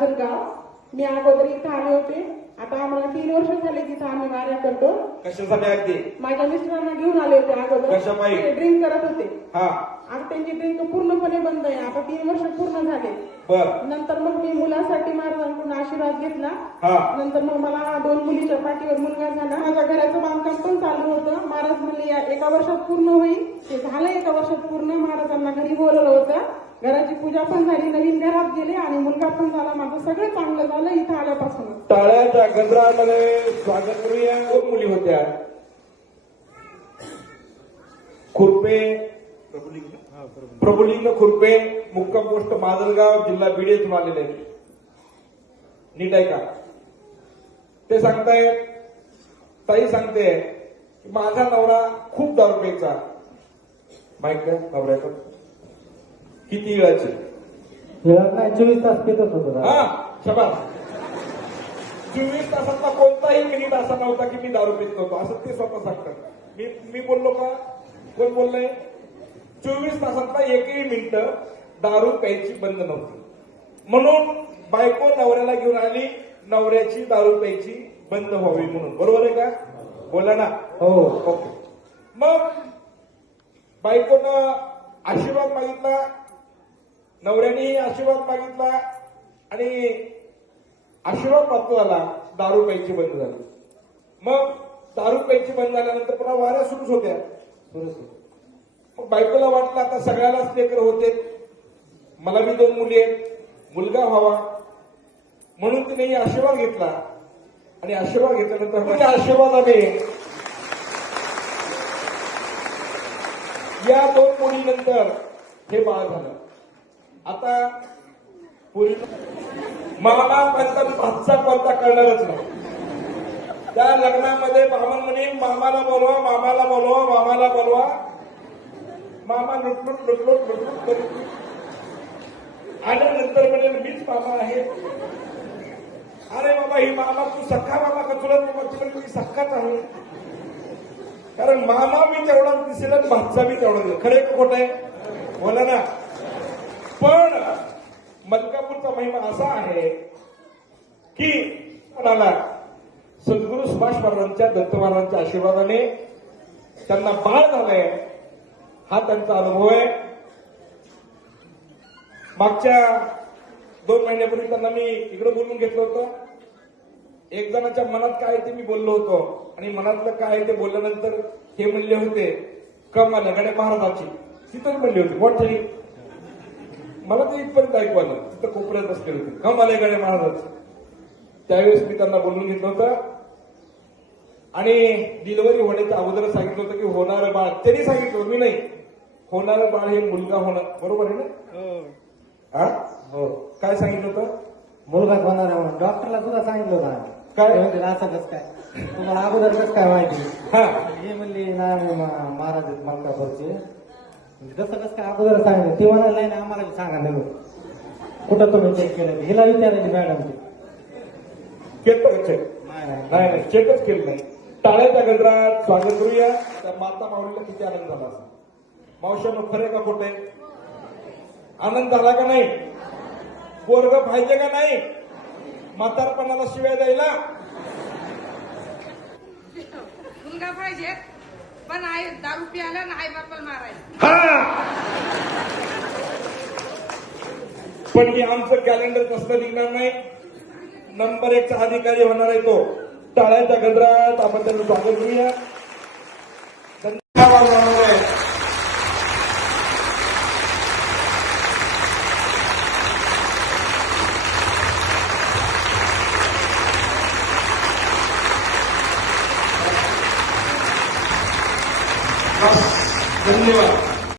माजलगाव मी अगोदर इथं आले होते. आता आम्हाला तीन वर्ष झाले तिथं आम्ही वाऱ्या करतो. कशासाठी अगदी माझ्या मिस्टरांना घेऊन आले होते अगोदर? ते ड्रिंक करत होते. हा. आता त्यांची ड्रिंक पूर्णपणे बंद आहे. आता तीन वर्ष पूर्ण झाले. बर. नंतर मग मी मुलासाठी महाराजांकडून आशीर्वाद घेतला. हा. नंतर मग मला दोन मुलीच्या पाठीवर मुलगा झाला. माझ्या घराचं बांधकाम पण चालू होतं. महाराज म्हणले "या एका वर्षात पूर्ण होईल. ते झालं एका वर्षात पूर्ण महाराजांना घरी बोलवलं होतं घराची पूजा पण झाली नवीन घरात गेले आणि मुलगा पण झाला माझं सगळं चांगलं झालं इथं आल्यापासून. टाळ्याच्या गजरामध्ये स्वागत करूया. दोन मुली होत्या? खुरपे. प्रभुलिंग खुरपे मुक्काम पोस्ट माजलगाव जिल्हा बीड येथून आलेले नीट आहे का? ते सांगतायत ताई सांगते माझा नवरा खूप दारू प्यायचा. माहीत नवऱ्याचा नवऱ्याचं. किती वेळाची? खेळत नाही चोवीस तास पेतच होतो. हा शबास. चोवीस तासातला कोणताही मिनिट असा नव्हता की मी दारू पित नव्हतो. असं ते स्वतः सांगतात. मी मी बोललो का? कोण बोललंय? चोवीस तासातला एकही मिनिट दारू प्यायची बंद नव्हती. म्हणून बायको नवऱ्याला घेऊन आली नवऱ्याची दारू प्यायची बंद व्हावी म्हणून. बरोबर आहे का? बोला ना. हो. ओके. मग बायकोनं आशीर्वाद मागितला नवऱ्याने आशीर्वाद मागितला आणि आशीर्वाद प्राप्त झाला. दारू प्यायची बंद झाली. मग दारू प्यायची बंद झाल्यानंतर पुन्हा वाऱ्या सुरूच होत्या. सुरूच मग बायकोला वाटलं आता सगळ्यालाच लेकर होते. मला बी दोन मुली आहेत. मुलगा व्हावा. म्हणून तिने आशीर्वाद घेतला. आणि आशीर्वाद घेतल्यानंतर आशीर्वाद आशीर्वादाने या दोन मुलीनंतर हे बाळ झालं. आता पुरी मामा कोणता भातचा कोणता कळणारच नाही. त्या लग्नामध्ये ब्राह्मण म्हणे मामाला बोलवा मामाला बोलवा मामाला बोलवा. मामा लुटलुट लुटलुट लुटलुट करीत आल्यानंतर म्हणेल मीच मामा आहे. अरे बाबा ही मामा तू सख्खा मामा का? तुला बाबा तुला मी सख्खाच आहे. कारण मामा मी तेवढा दिसेल भातचा मी तेवढा दिसेल. खरे खोट आहे? बोला ना. पण मलकापूरचा महिमा असा आहे की कोणाला सद्गुरू सुभाष महाराजांच्या दत्त महाराजांच्या आशीर्वादाने त्यांना बाळ झालंय हा त्यांचा अनुभव आहे. मागच्या दोन महिन्यापूर्वी त्यांना मी इकडे बोलून घेतलं होतं. एक जणाच्या मनात काय आहे ते मी बोललो होतो. आणि मनातलं काय आहे ते बोलल्यानंतर हे म्हणले होते कमाल गणे महाराजाची. तिथंच म्हणले होते मोठ्याने. मला ते इथपर्यंत ऐकू आलं तिथं कोपऱ्यात बसले होते. कमाल गड्या महाराजाची त्यावेळेस मी त्यांना बोलून घेतलं होतं. आणि डिलिव्हरी होण्याच्या अगोदर सांगितलं होतं की होणारं बाळ. त्यांनी सांगितलं मी नाही. होणारं बाळ हे मुलगा होणार. बरोबर आहे ना? हा. हो. काय सांगितलं होतं? मुलगाच होणार आहे म्हणून. डॉक्टरला सुद्धा सांगितलं होतं. काय? म्हणते, असं कसं काय? तुम्हाला अगोदर कसं काय माहिती? हा. हे म्हणली नाही महाराज आहेत मलकापूरचे. म्हणजे तसं कसं काय अगोदर सांगितलं? ते म्हणाले नाही नाही, आम्हाला सांगा नवीन कुठं तुम्ही चेक केलं? हिला विचारायची मॅडम ते केलं का check? नाही नाही नाही नाही. चेकच केलं नाही. टाळ्याच्या गजरात स्वागत करूया. त्या माता माऊलीला किती आनंद झाला असेल. मावशानं खरे का खोटे आनंद झाला का नाही? पोरग पाहिजे का नाही? म्हातारपणाला शिवाय द्यायला? मुलगा पाहिजे. पण आई दारू प्यायला ना आई बापाला मारायला. हा! पण हे आमचं कॅलेंडर कसलं निघणार नाही. नंबर एकचा अधिकारी होणार आहे तो. टाळ्याच्या गजरात आपण त्यांना स्वागत करूया. 아, 동네와